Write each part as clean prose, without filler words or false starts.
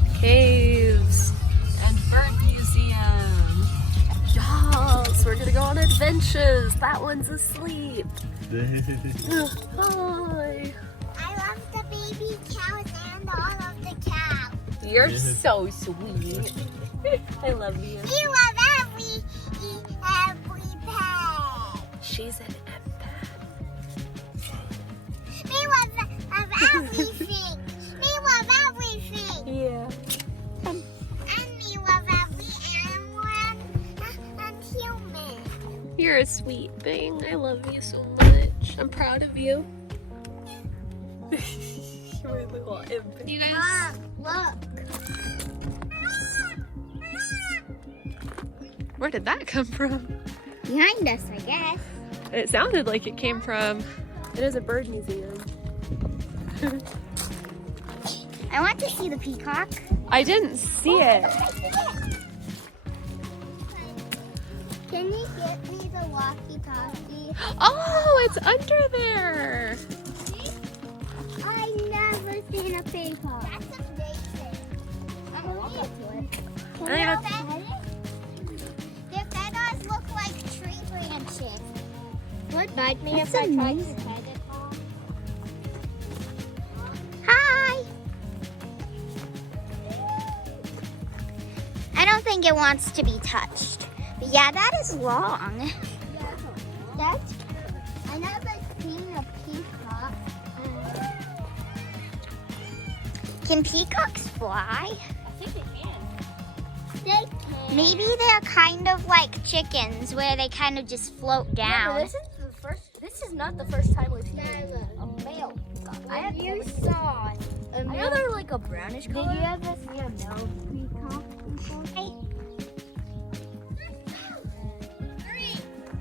Mammoth caves and bird museum. Yes, we're gonna go on adventures. That one's asleep. Hi. I love the baby cows and all of the cows. You're so sweet. I love you. We love every pet. She's an empath. We love everything. We love everything. Yeah. And we love every animal and human. You're a sweet thing. I love you so much. I'm proud of you. You're a little imp. You guys. Look. Where did that come from? Behind us, I guess. It sounded like it came from. It is a bird museum. I want to see the peacock. I didn't see it. Can you get me the walkie-talkie? Oh, it's under there. I never seen a peacock. That's amazing. I'm going to it. Their feathers look like tree branches. Would bite me if I tried to pet it. Hi. I don't think it wants to be touched. But yeah, that is long. That's. I never seen a peacock. Can peacocks fly? I think they can. They can. Maybe they're kind of like chickens, where they kind of just float down. Yeah, this is not the first time we've seen a male peacock. I know they're like a brownish color. Did you ever see a male peacock before? Hey. 3,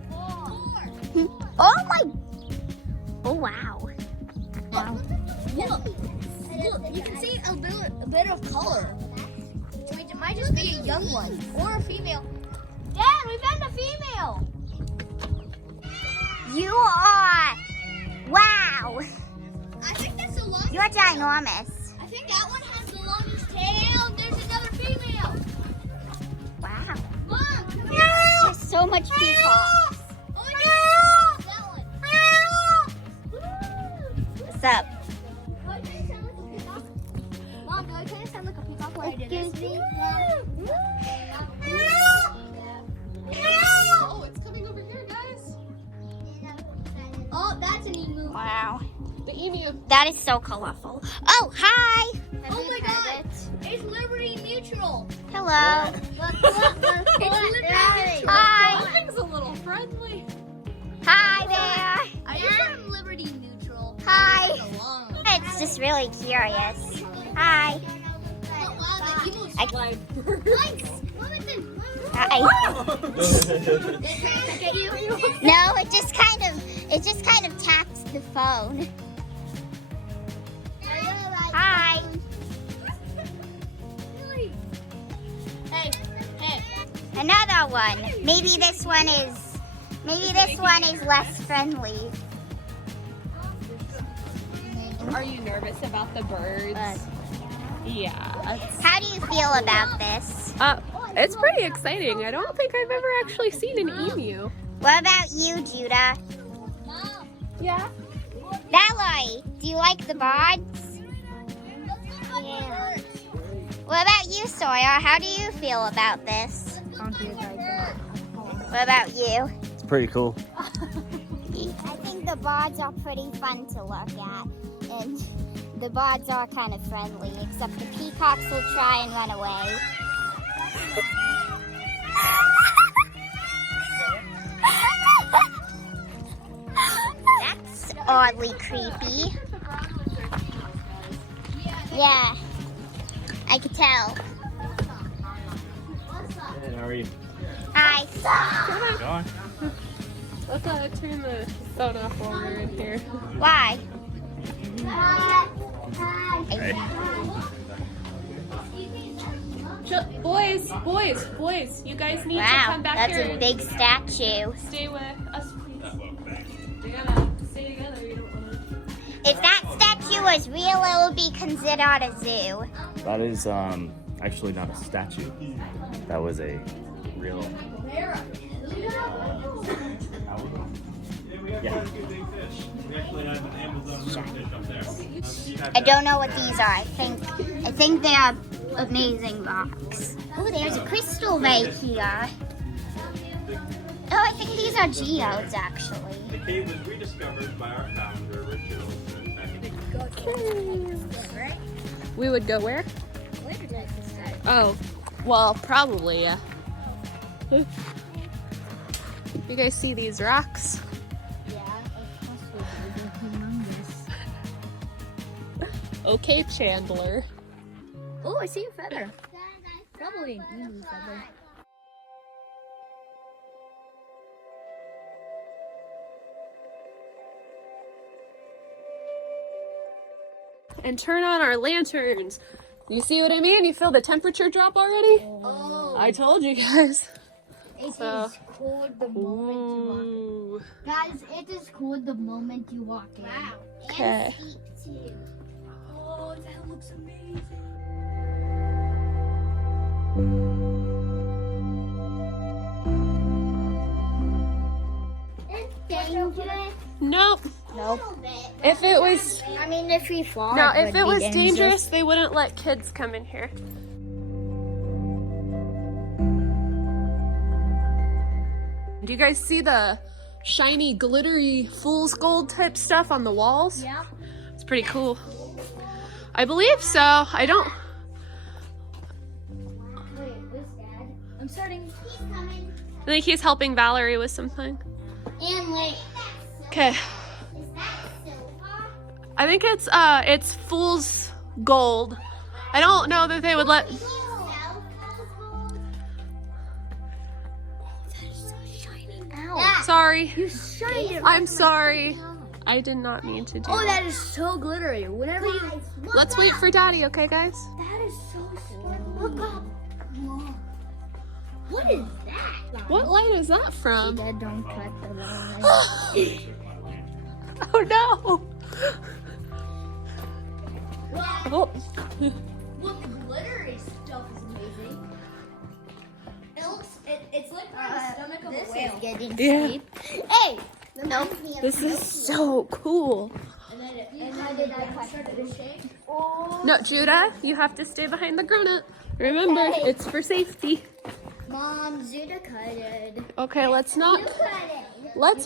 4. Oh my! Oh wow! Look, you can see a bit of color. It might just be a young one or a female. Dad, we found a female. You are! Wow! I think that's the longest. You're ginormous. I think that one has the longest tail. There's another female. Wow! Mom, There's so much peacocks. oh my God, that one. What's up? Do I kind of sound like a peacock? Mom, do I kind of sound like a peacock when I did Excuse this? me? Oh, it's coming over here, guys. Oh, that's an emu. Wow. The emu. That is so colorful. Oh, hi! Oh my God, it's Liberty Mutual. Hello. It's Liberty Mutual. Hi. Something's a little friendly. Hi there. I just from Liberty Mutual. Hi. It's a long one. It's just really curious. Hi. Oh, wow, the emu's I- Lights. Hi. Get you. No, it just kind of taps the phone. Hi. Hey, hey. Another one. Maybe this one is less friendly. Are you nervous about the birds? Yeah. How do you feel about this? It's pretty exciting. I don't think I've ever actually seen an emu. What about you, Judah? Yeah. Valerie, do you like the birds? Yeah. What about you, Sawyer? How do you feel about this? What about you? It's pretty cool. I think the birds are pretty fun to look at, and the birds are kind of friendly, except the peacocks will try and run away. That's oddly creepy. Yeah, I could tell. Hey, how are you? Hi. Going? Let's turn the phone off while we're in here. Why? Hey. Boys, you guys need to Wow, come back that's here a and big statue. stay with us, please. We gotta stay together. You don't wanna... If that statue was real, it would be considered a zoo. That is actually not a statue. That was a real. Yeah. I don't know what these are. I think they are amazing rocks. Oh, there's a crystal right here. Oh, I think these are geodes actually. The cave was rediscovered by our founder, Richard Olson, back in We would go where? Oh, well, probably, yeah. You guys see these rocks? Okay, Chandler. Oh, I see a feather. Probably an emu feather. And turn on our lanterns. You see what I mean? You feel the temperature drop already? Oh. I told you guys. It is So- cold the moment you walk in. Ooh. Guys, it is cold the moment you walk in. Wow. Okay. Oh, that looks amazing. It's dangerous. Nope. Nope. If it was I mean, if we fall, no, it if would it be was dangerous, they wouldn't let kids come in here. Do you guys see the shiny, glittery fool's gold type stuff on the walls? Yeah. It's pretty cool. I believe so. I don't. Wait, where's Dad? I'm starting. He's coming. I think he's helping Valerie with something. And wait. Okay. Is that silver? I think it's fool's gold. I don't know that they would let. Ow. Sorry. You shined it. I'm sorry. I did not mean to do Oh, that. that is so glittery. Whenever you. Let's wait for Daddy, okay, guys? That is so scary. Look up. What is that? What light is that from? Dad, don't cut the line. Oh no! Oh. Look, glittery stuff is amazing. It looks, it's like the stomach of a whale. Getting Yeah. steep. Hey! Nope. This is so cool. And then how did I cut the shape? No, Judah, you have to stay behind the grown-up. Remember, it's for safety. Mom, Zuda cutted. Okay, let's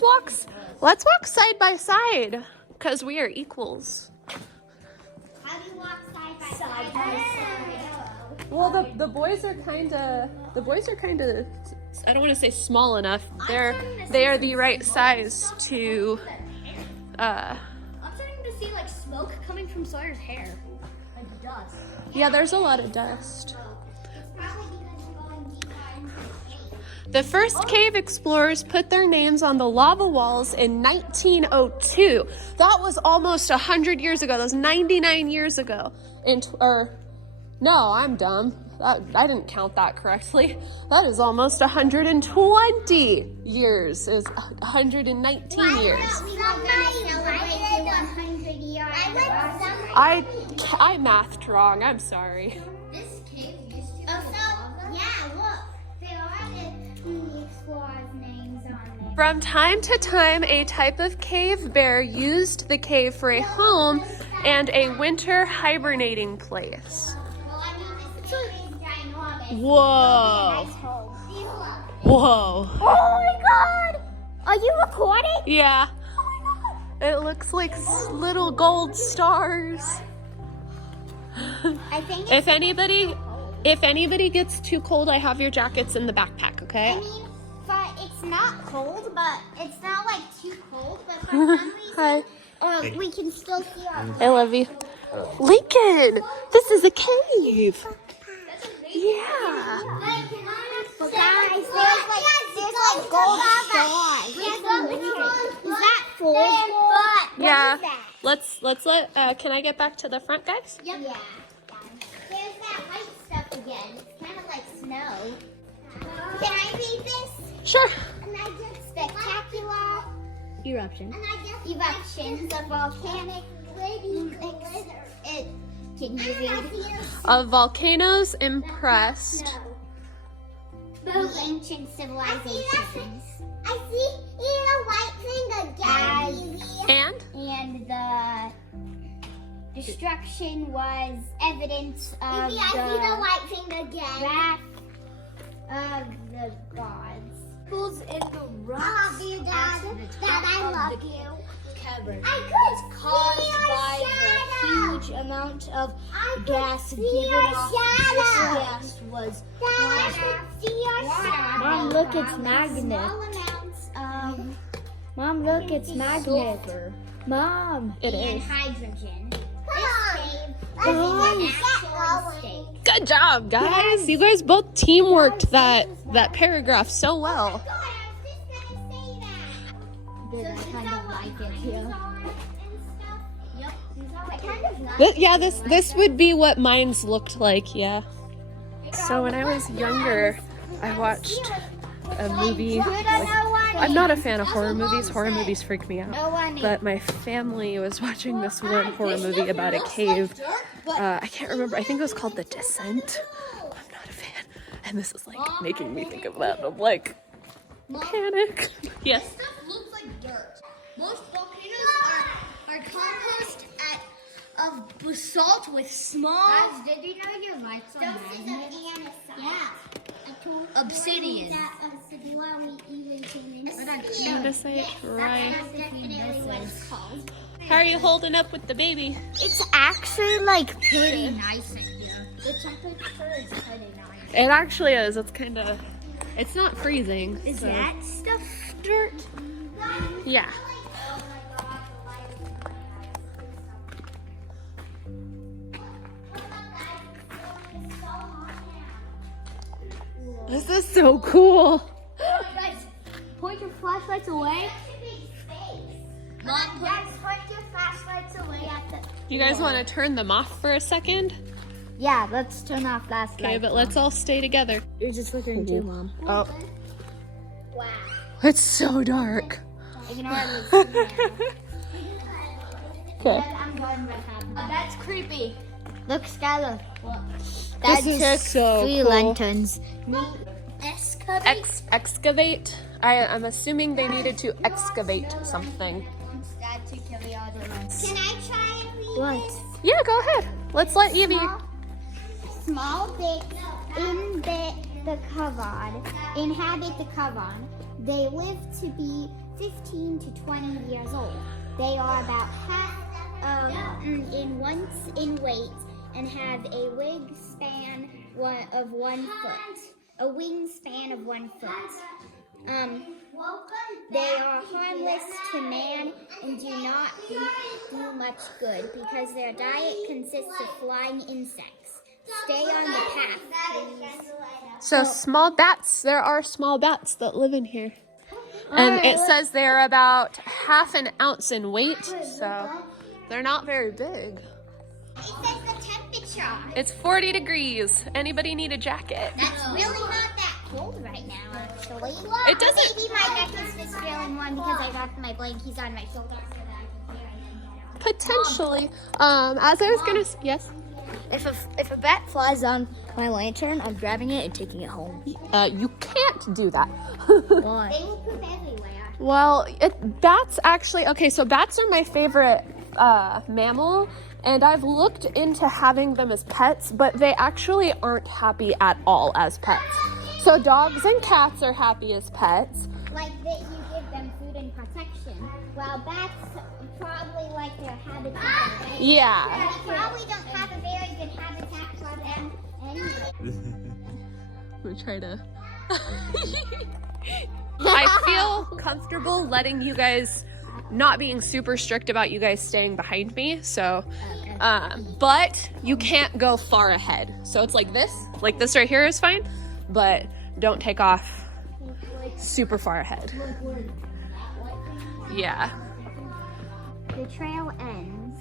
walk side by side, because we are equals. How do you walk side by side? Well, the boys are kind of I don't want to say small enough. They are the right size to I'm starting to see like smoke coming from Sawyer's hair. Like dust. yeah, there's a lot of dust. Probably because you're going deeper into the cave. The first cave explorers put their names on the lava walls in 1902. That was almost 100 years ago. That was 99 years ago. No, I'm dumb. I didn't count that correctly. That is almost 120 years. Is 119 years. I mathed wrong. I'm sorry. This cave used to be yeah, look. There are the explorers' names on there. From time to time, a type of cave bear used the cave for a home and a winter hibernating place. Well, I mean, this cave is ginormous. Whoa. Nice home. Whoa. Oh my god! Are you recording? Yeah. It looks like little gold stars. I think If anybody gets too cold, I have your jackets in the backpack, okay? I mean, but it's not cold, but it's not like too cold, but for some reason, Hi. we can still see our I love you. Lincoln, this is a cave. Yeah. Well, guys, there's like gold stars. Is that full? Yeah. Let's let. Can I get back to the front, guys? Yep. Yeah. There's that white stuff again. It's kind of like snow. Can I read this? Sure. And I just spectacular Eruption. eruptions of volcanic Can you read? Volcanoes impressed. The ancient civilizations. I see a white thing again. And the destruction was evidence of I see the white thing again. wrath of the gods. Pools in the rocks. I love you, Dad. Dad, I love you. Cavern. I could Caused see by your the shadow. huge amount of I could gas see given your off. shadow. This gas was Dad, I could see your shadow. Mom, look, it's magnet. Small amounts of Mom, look, it's magnet. Mom, It and is. hydrogen. Come on. Good job, guys. You guys both teamworked that paragraph so well. Good, I kind of like it here. This would be what mine's looked like, yeah. So when I was younger, I watched a movie. I'm not a fan of horror movies. Horror movies freak me out. But my family was watching this one horror movie about a cave. I can't remember. I think it was called The Descent. I'm not a fan. And this is like making me think of that. I'm like, panic. Yes. Stuff looks like dirt. Most volcanoes are composed of basalt with small. Did you know your lights are magnets? Obsidian. I'm gonna say it right. It's called. How are you holding up with the baby? It's actually like Pretty nice in here. The temperature is pretty nice. It actually is. It's kind of. It's not freezing. Is so- that stuff dirt? Yeah. This is so cool. Guys, point your flashlights away. Mom, point your flashlights away at the. You guys want to turn them off for a second? Yeah, let's turn off flashlights. Okay, but let's all stay together. You're just flickering too, Mom. Oh, Wow. it's so dark. Ignore this. Okay. I'm going right now. That's creepy. Look, Skylar. This is so cool. lanterns. Excavate. Excavate. I'm assuming they needed to excavate something. Dad to kill the other ones. Can I try and read What? this? Yeah, go ahead. Let's let Evie. Small bits in the cavern inhabit the cavern. They live to be 15 to 20 years old. They are about half in weight and have a wingspan of 1 foot. A wingspan of 1 foot. They are harmless to man and do not do much good because their diet consists of flying insects. Stay on the path, please. So small bats. There are small bats that live in here, and it says they're about half an ounce in weight. So they're not very big. It says the temperature. It's 40 degrees. Anybody need a jacket? That's really not that cold right now, actually. It doesn't. Maybe my neck is just feeling warm because I got my blankies on my shoulders so that I can hear it. Potentially. As I was gonna. Yes. If a bat flies on my lantern, I'm grabbing it and taking it home. You can't do that. Why? They will poop everywhere. Well, bats actually. Okay, so bats are my favorite mammal, and I've looked into having them as pets, but they actually aren't happy at all as pets. So dogs and cats are happy as pets. Like that you give them food and protection, while bats probably like their habitat. Right? Yeah. They probably don't have a very good habitat for them anyway. I'm gonna try to. I feel comfortable letting you guys, not being super strict about you guys staying behind me. So, but you can't go far ahead. So it's like this right here is fine, but don't take off super far ahead. Yeah. The trail ends.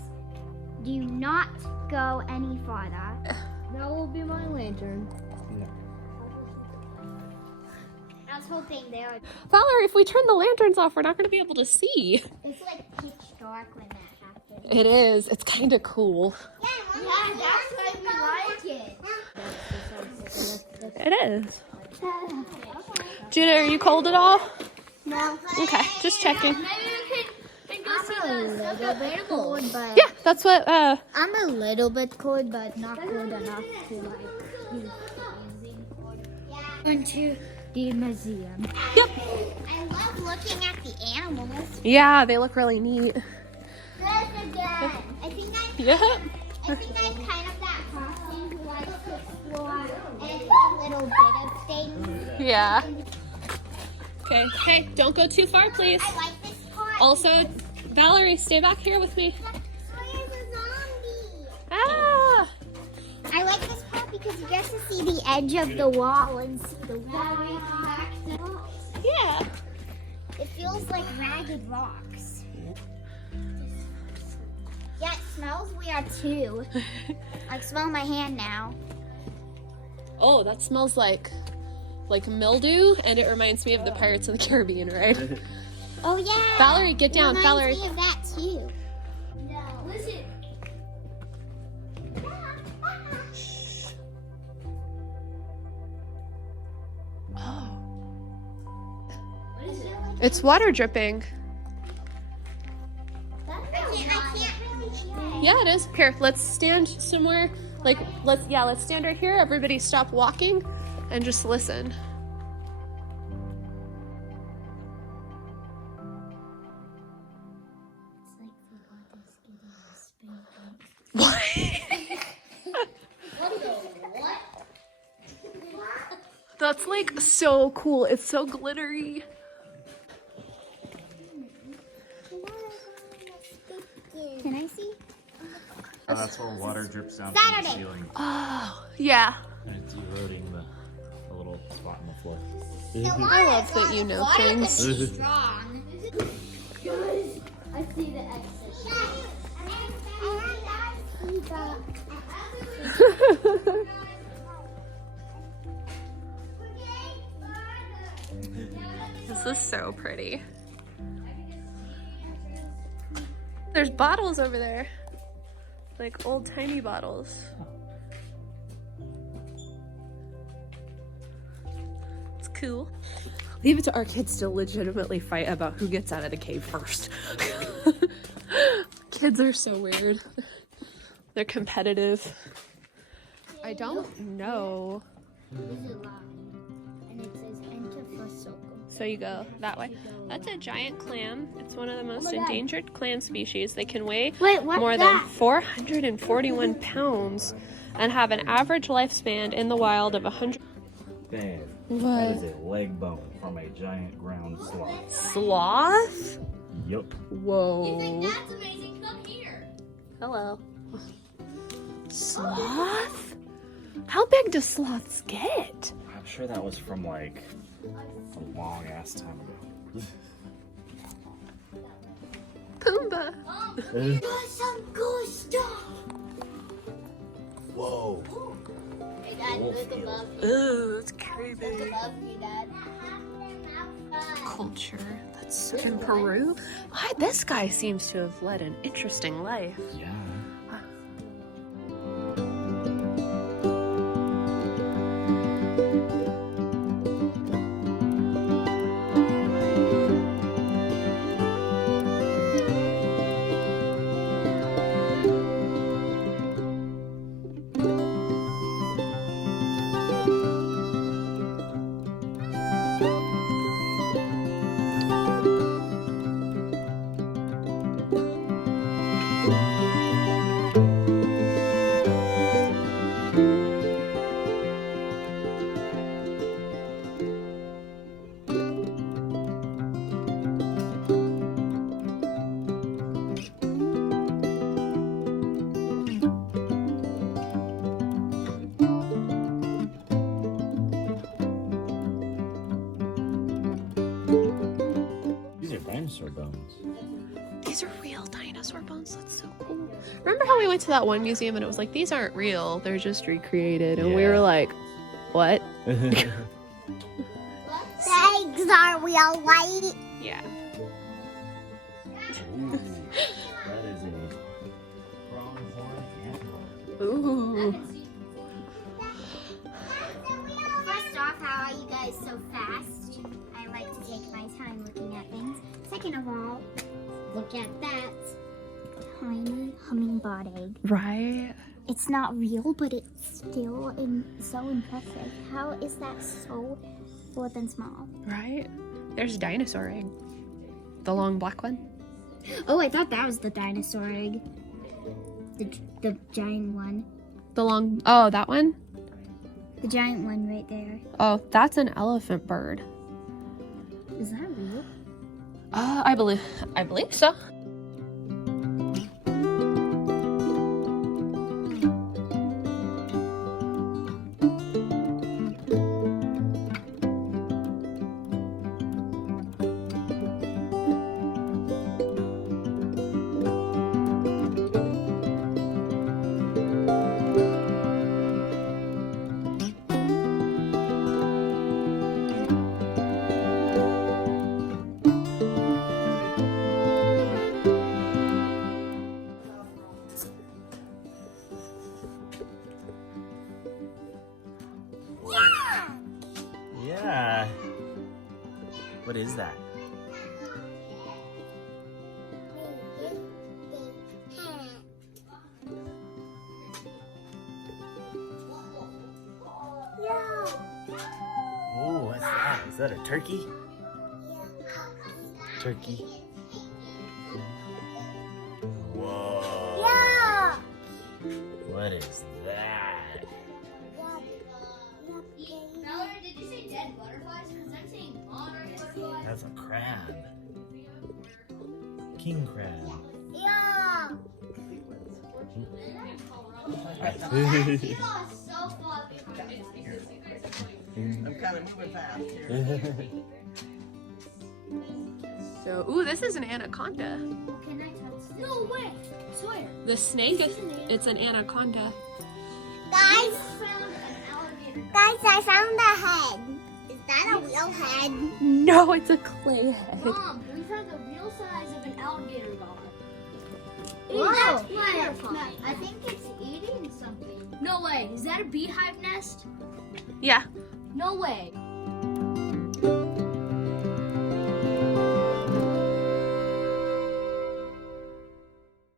Do not go any farther. That will be my lantern. I was hoping they would. Valerie, if we turn the lanterns off, we're not going to be able to see. It's like pitch dark when that happens. It is. It's kind of cool. Yeah, I Yeah, that's why we like it. It is. Judah, are you cold at all? No. Okay, just checking. Maybe we can go see the stuffed animals. But Yeah, that's what, I'm a little bit cold, but not cold enough to like be freezing. Into the museum. yep. I love looking at the animals. Yeah, they look really neat. I think Yep. I'm kind of that person who likes to explore and a little bit of things. Yeah. Okay, hey, don't go too far, please. I like this part. Also, Valerie, stay back here with me. Where's the zombie? Ah! I like this part because you get to see the edge of the wall and see the wall. Yeah. It feels like ragged rocks. Yeah, it smells weird too. I smell my hand now. Oh, that smells like mildew, and it reminds me of the Pirates of the Caribbean, right? Oh yeah. Valerie, get down, Reminds Valerie. me of that too. No, listen. Oh. What is it? It's water dripping. I can't really check. Yeah, it is. Here, let's stand somewhere. Like, let's stand right here. Everybody stop walking and just listen. What? That's like so cool. It's so glittery. Can I see? That's where water drips down Saturday. from the ceiling. Oh, yeah. And it's eroding the little spot on the floor. I love that you know things. Strong. I see the exit. This is so pretty. There's bottles over there. Like old tiny bottles. It's cool. Leave it to our kids to legitimately fight about who gets out of the cave first. Kids are so weird. They're competitive. I don't know. There's a line, and it says enter for circle. So you go that way. That's a giant clam. It's one of the most endangered clam species. They can weigh Wait, what's more that? than 441 pounds and have an average lifespan in the wild of 100. Damn. What? That is a leg bone from a giant ground sloth. Sloth? Yup. Whoa. That's amazing. Come here. Hello. Sloth? How big do sloths get? I'm sure that was from like a long ass time ago. Pumbaa. Got some cool stuff. Whoa. Hey, Dad, look above you. Ooh, that's creepy. Above you, Dad. Culture. That's in Peru. This guy seems to have led an interesting life. Yeah. These are dinosaur bones. These are real dinosaur bones. That's so cool. Remember how we went to that one museum and it was like, these aren't real. They're just recreated. And we Yeah. were like, what? Eggs are real white. Yeah. Ooh, that is a pronghorn antelope. Ooh. First off, how are you guys so fast? I like to take my time looking at things. Second of all, look at that tiny hummingbird egg. Right? It's not real, but it's still so impressive. How is that so good and small? Right? There's a dinosaur egg. The long black one. Oh, I thought that was the dinosaur egg. The giant one. The long, oh, that one? The giant one right there. Oh, that's an elephant bird. Is that real? I believe so. Yeah. What is that? Oh, what's that? Is that a turkey? Turkey. Whoa. Yeah! What is that? Mallory, did you say dead butterflies? Because I'm saying modern butterflies. That's a crab. King crab. Yeah! I'm kind of moving fast here. So, ooh, this is an anaconda. Can I touch this? No way. Sawyer. The snake, it's an anaconda. Guys, Found an alligator. I found the head. Is that a real head? No, it's a clay head. Mom, we found the real size of an alligator gar. Whoa. Terrifying. I think it's eating something. No way. Is that a beehive nest? Yeah. No way.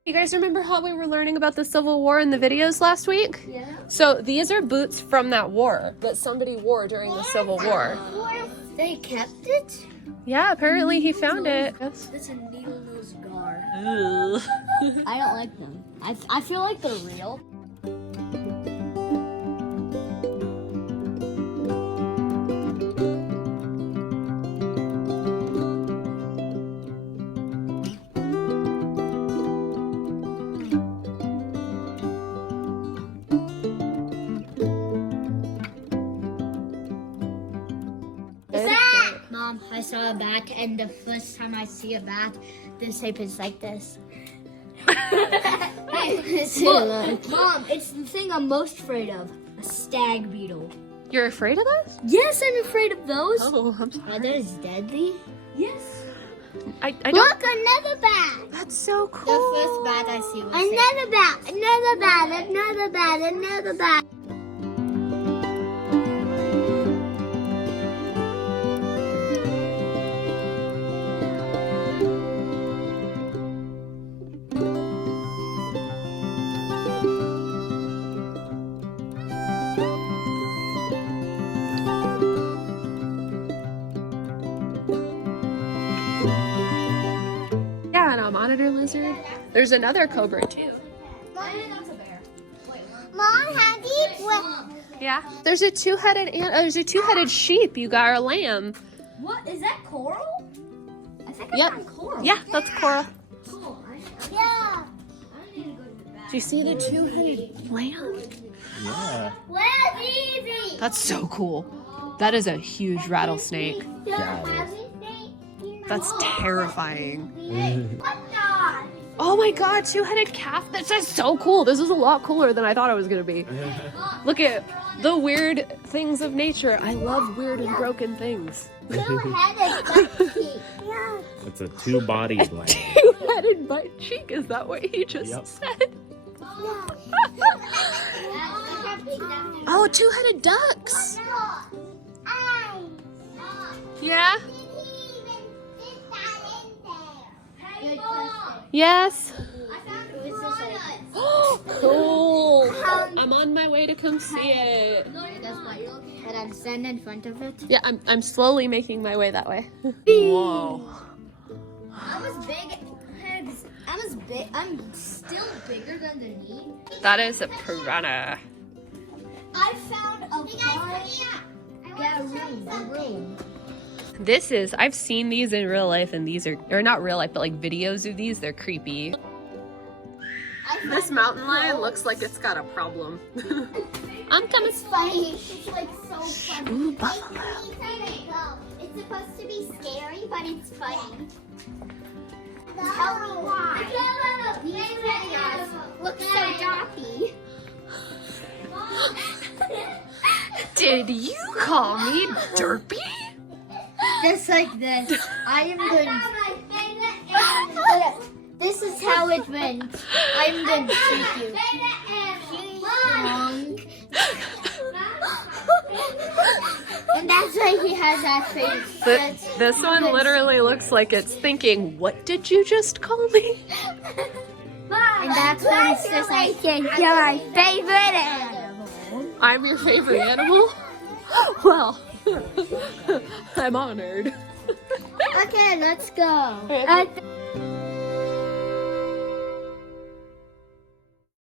You guys remember how we were learning about the Civil War in the videos last week? Yeah. So these are boots from that war that somebody wore during the Civil War. They kept it? Yeah, apparently he found it. That's a needle-nosed gar. Ugh. I don't like them. I feel like they're real. Mom, I saw a bat, and the first time I see a bat, this shape is like this. Mom, it's the thing I'm most afraid of. A stag beetle. You're afraid of those? Yes, I'm afraid of those. Oh, I'm Are sorry. those deadly? Yes. I don't. Look, another bat. That's so The cool. first bat I see was Another bat. Another bat. Another bat. Another bat. Yeah, and a monitor lizard. There's another cobra too. Mom, how deep? Yeah. There's a two-headed sheep. You got a lamb. What is that? Coral? I think I Yep. found coral. Yeah, that's Cora. Cool. Yeah. I need to go to the bathroom. Do you see the two-headed lamb? Yeah. Where's Evie? That's so cool. That is a huge rattlesnake. That's terrifying. What the? Oh my god, two-headed calf. That's just so cool. This is a lot cooler than I thought it was gonna be. Look at the weird things of nature. I love weird and broken things. Two-headed monkey. Yeah. It's a two-bodied lamb. Two-headed butt cheek. Is that what he just Yep. said? Oh, two-headed ducks. Yeah? Yes. Cool. I'm on my way to come see it. And I'm standing in front of it. Yeah, I'm slowly making my way that way. Whoa. I'm still bigger than the knee. That is a piranha. I found a room. I've seen these in real life, and these are, or not real life, but like videos of these, they're creepy. This mountain lion looks like it's got a problem. I'm coming. It's funny. It's like so funny. Ooh, buffalo. It's supposed to be scary, but it's funny. Tell me why. These videos look so dopey. Did you call me derpy? Just like this. I am going to... This is how it went. I'm going to shoot you. And that's why he has that face. This one literally looks like it's thinking, what did you just call me? And that's when it's just like, you're my favorite animal. I'm your favorite animal? Well, I'm honored. Okay, let's go.